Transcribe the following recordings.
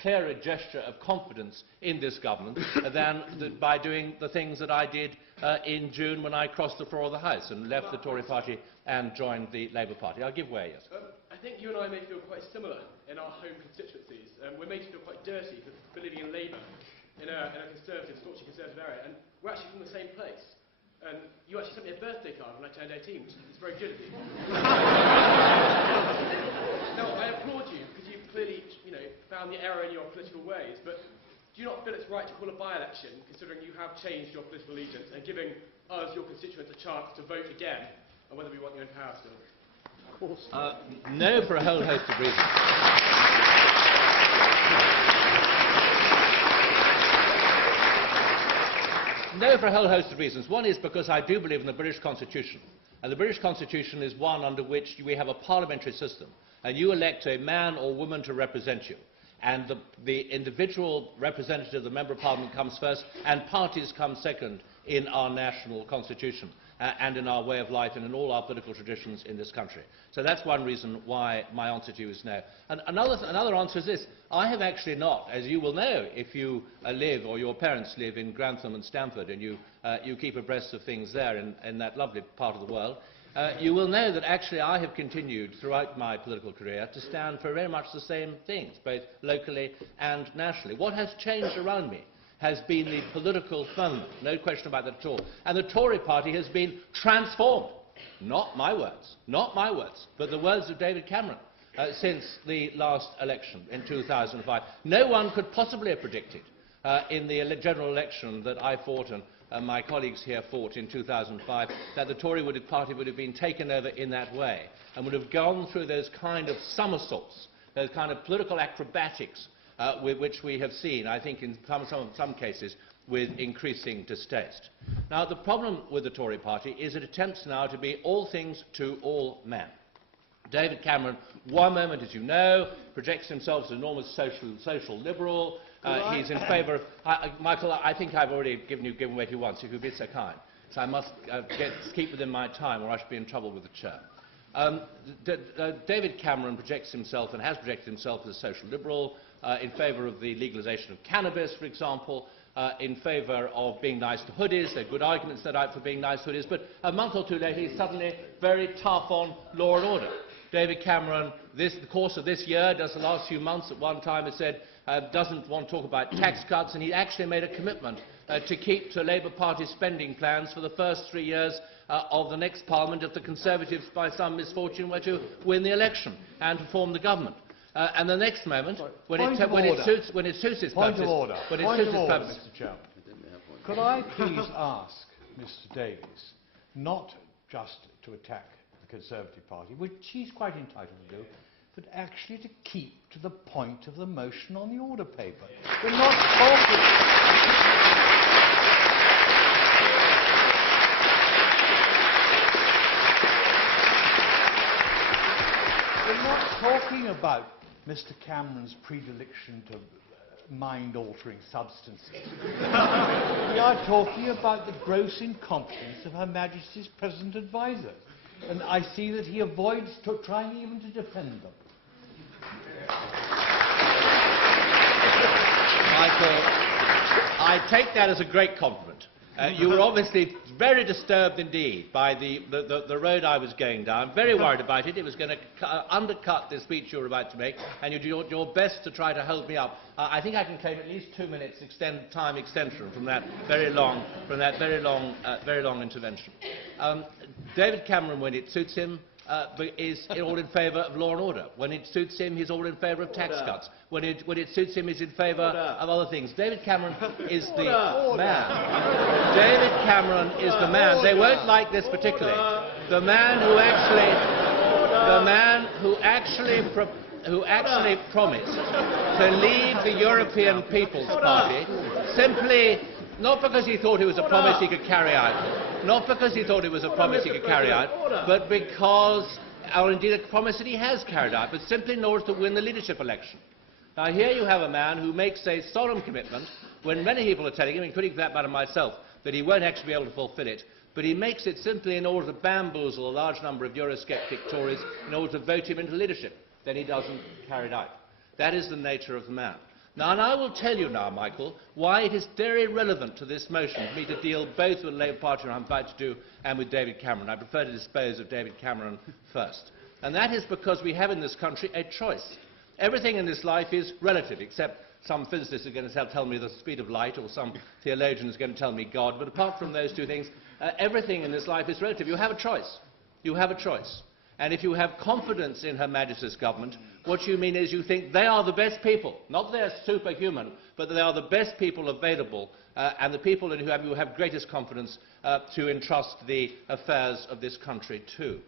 clearer gesture of confidence in this government than by doing the things that I did in June when I crossed the floor of the House and left the Tory party and joined the Labour Party. I'll give way, yes. I think you and I may feel quite similar in our home constituencies. We're made to feel quite dirty for living in Labour in a conservative, staunchly conservative area, and we're actually from the same place. And you actually sent me a birthday card when I turned 18, which is very good of you. Now, I applaud you because you've clearly, found the error in your political ways, but do you not feel it's right to call a by-election, considering you have changed your political allegiance and giving us, your constituents, a chance to vote again on whether we want you in power still? Of course. No, for a whole host of reasons. No, for a whole host of reasons. One is because I do believe in the British Constitution. And the British Constitution is one under which we have a parliamentary system. And you elect a man or woman to represent you. And the individual representative, the Member of Parliament, comes first, and parties come second in our national constitution and in our way of life and in all our political traditions in this country. So that's one reason why my answer to you is no. And another answer is this. I have actually not, as you will know if you live or your parents live in Grantham and Stamford and you keep abreast of things there in that lovely part of the world, you will know that actually I have continued throughout my political career to stand for very much the same things, both locally and nationally. What has changed around me has been the political firmament, no question about that at all. And the Tory party has been transformed. Not my words, but the words of David Cameron since the last election in 2005. No one could possibly have predicted in the general election that I fought and my colleagues here fought in 2005, that the Tory party would have been taken over in that way and would have gone through those kind of somersaults, those kind of political acrobatics which we have seen, I think, in some cases, with increasing distaste. Now, the problem with the Tory party is it attempts now to be all things to all men. David Cameron, one moment, as you know, projects himself as an enormous social liberal. He's in favour of... Michael, I think I've already given way to you once, if you'd be so kind. So I must keep within my time, or I should be in trouble with the chair. David Cameron projects himself and has projected himself as a social liberal, in favour of the legalisation of cannabis, for example, in favour of being nice to hoodies. There are good arguments set out for being nice to hoodies, but a month or two later he's suddenly very tough on law and order. David Cameron, the course of this year, does the last few months, at one time has said, doesn't want to talk about tax cuts, and he actually made a commitment to keep to Labour Party spending plans for the first 3 years of the next Parliament if the Conservatives, by some misfortune, were to win the election and to form the government. And the next moment, when it suits his purpose... Mr. Chairman. Could I please ask Mr. Davies not just to attack the Conservative Party, which he's quite entitled to do, but actually to keep to the point of the motion on the order paper? We're not talking... We're not talking about Mr. Cameron's predilection to mind-altering substances. We are talking about the gross incompetence of Her Majesty's present advisers, and I see that he avoids trying even to defend them. Michael, I take that as a great compliment. You were obviously very disturbed indeed by the road I was going down, very worried about it. It was going to undercut the speech you were about to make, and you did your best to try to hold me up. I think I can claim at least 2 minutes time extension from that very long intervention. David Cameron, when it suits him, is all in favour of law and order. When it suits him, he's all in favour of tax cuts. When it suits him, he's in favour of other things. David Cameron is the man. David Cameron is the man. They won't like this particularly. The man who actually promised to lead the European People's Party simply not because he thought it was a promise he could carry out, but because, or indeed a promise that he has carried out, but simply in order to win the leadership election. Now here you have a man who makes a solemn commitment, when many people are telling him, including for that matter myself, that he won't actually be able to fulfil it, but he makes it simply in order to bamboozle a large number of Eurosceptic Tories in order to vote him into leadership. Then he doesn't carry it out. That is the nature of the man. Now, and I will tell you now, Michael, why it is very relevant to this motion for me to deal both with the Labour Party, and I'm about to do, and with David Cameron. I prefer to dispose of David Cameron first. And that is because we have in this country a choice. Everything in this life is relative, except some physicists are going to tell me the speed of light, or some theologian is going to tell me God. But apart from those two things, everything in this life is relative. You have a choice. You have a choice. And if you have confidence in Her Majesty's government, what you mean is you think they are the best people, not that they're superhuman, but that they are the best people available, and the people in whom you have greatest confidence to entrust the affairs of this country to.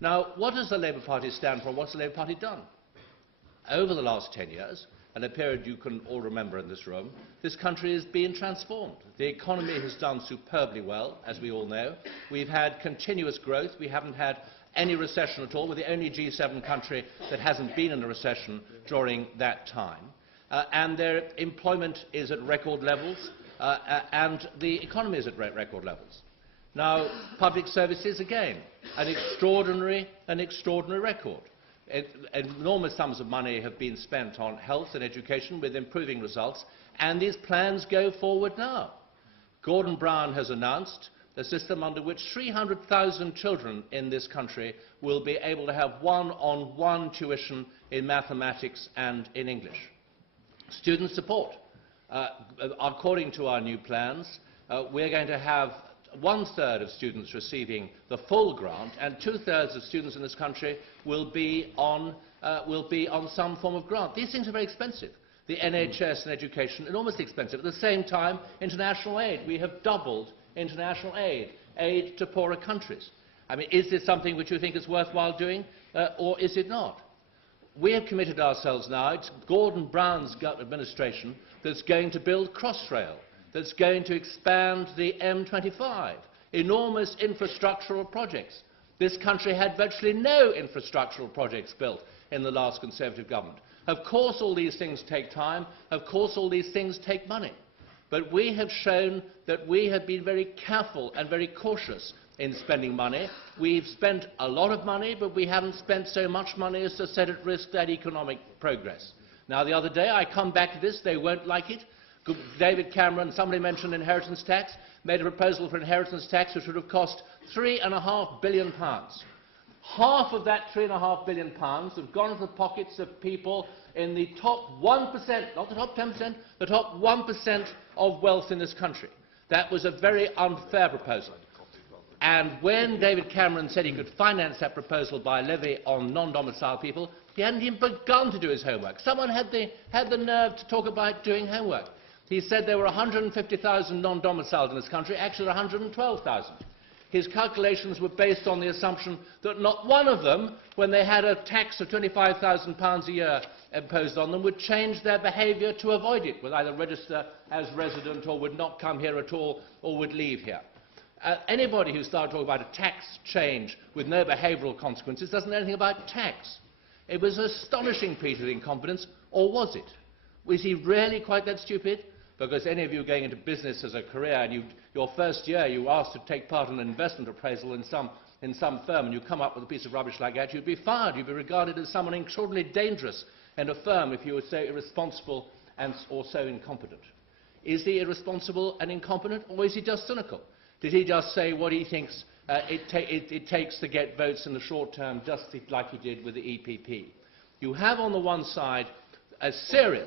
Now, what does the Labour Party stand for? What's the Labour Party done? Over the last 10 years, and a period you can all remember in this room, this country has been transformed. The economy has done superbly well, as we all know. We've had continuous growth. We haven't had any recession at all. We're the only G7 country that hasn't been in a recession during that time. And their employment is at record levels, and the economy is at record levels. Now, public services, again, an extraordinary record. Enormous sums of money have been spent on health and education with improving results, and these plans go forward now. Gordon Brown has announced a system under which 300,000 children in this country will be able to have one-on-one tuition in mathematics and in English. Student support. According to our new plans, we're going to have 1/3 of students receiving the full grant, and 2/3 of students in this country will be on some form of grant. These things are very expensive. The NHS and education, enormously expensive. At the same time, international aid. We have doubled international aid to poorer countries. I mean, is this something which you think is worthwhile doing, or is it not? We have committed ourselves now, it's Gordon Brown's administration that's going to build Crossrail, that's going to expand the M25, enormous infrastructural projects. This country had virtually no infrastructural projects built in the last Conservative government. Of course all these things take time, of course all these things take money. But we have shown that we have been very careful and very cautious in spending money. We've spent a lot of money, but we haven't spent so much money as to set at risk that economic progress. Now, the other day, I come back to this, they won't like it. David Cameron, somebody mentioned inheritance tax, made a proposal for inheritance tax which would have cost £3.5 billion. Half of that £3.5 billion have gone into the pockets of people in the top 1%, not the top 10%, the top 1% of wealth in this country. That was a very unfair proposal. And when David Cameron said he could finance that proposal by a levy on non-domiciled people, he hadn't even begun to do his homework. Someone had the nerve to talk about doing homework. He said there were 150,000 non-domiciled in this country, actually 112,000. His calculations were based on the assumption that not one of them, when they had a tax of £25,000 a year imposed on them, would change their behaviour to avoid it, would either register as resident or would not come here at all or would leave here. Anybody who started talking about a tax change with no behavioural consequences doesn't know anything about tax. It was an astonishing piece of incompetence, or was it? Was he really quite that stupid? Because any of you going into business as a career, and your first year you were asked to take part in an investment appraisal in some firm, and you come up with a piece of rubbish like that, you'd be fired. You'd be regarded as someone extraordinarily dangerous in a firm if you were so irresponsible or so incompetent. Is he irresponsible and incompetent, or is he just cynical? Did he just say what he thinks it takes to get votes in the short term, just like he did with the EPP? You have on the one side a very